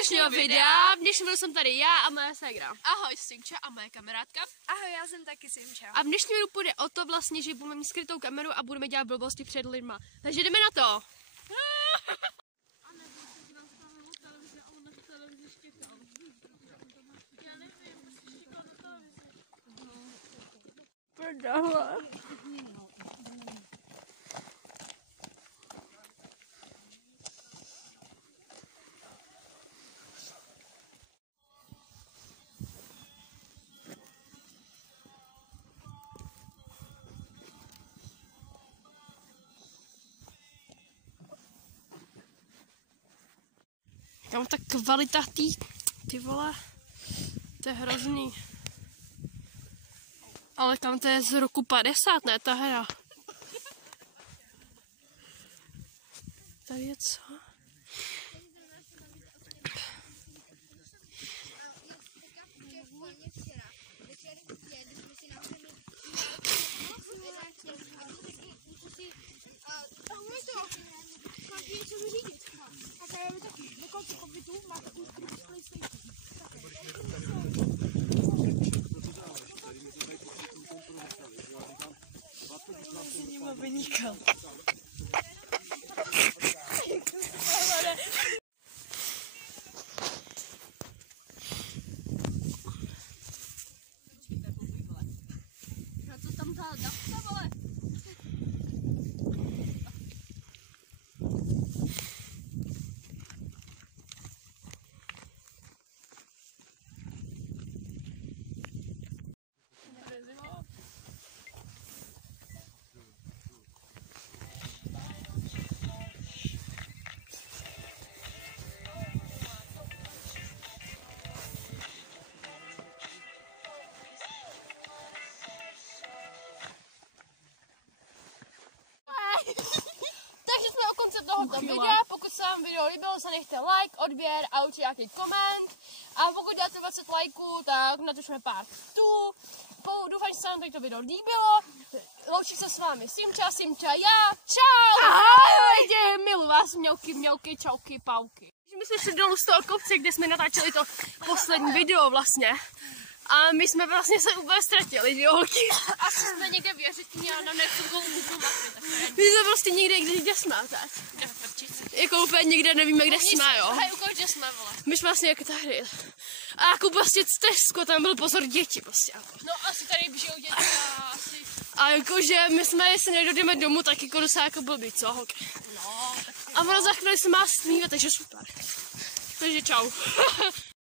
dnešního videa. V dnešním videu jsem tady já a moje ségra. Ahoj, Simča a moje kamarádka. Ahoj, já jsem taky Simča. A v dnešním videu půjde o to vlastně, že budeme mít skrytou kameru a budeme dělat blbosti před lidma. Takže jdeme na to. Prdele. Kam ta kvalita ty vole, to je hrozný. Ale kam to je z roku 50, ne ta hra. Tady je co? Vynikal. Co tam ta dapka, vole? Takže jsme u konce tohoto videa. Pokud se vám video líbilo, zanechte like, odběr a určitě nějaký koment. A pokud dáte 20 lajků, tak natočíme pár tu. Doufám, že se vám to video líbilo. Loučí se s vámi Simča, já. Čau! Ahoj! Milu vás, mňauky, čauky, pauky. My jsme šli dolů z toho kopce, kde jsme natáčeli to poslední video vlastně. A my jsme vlastně se úplně ztratili, že holky? Asi jsme někde v Jařitní a nám nefungovou Google mapy. My jsme prostě někde, kde jsme teď. Jako úplně nikde nevíme, kde jsme, jo. Hej, ukáž, kde jsme, vole. My jsme vlastně jak tady. A jako prostě stezko, tam byl pozor děti prostě. No asi tady žijou děti a asi... A jakože my jsme, jestli nedojdeme domů, tak jako docela jako blbý, co holky? No, a ono za chvíli se má smívat, takže super. Takže čau.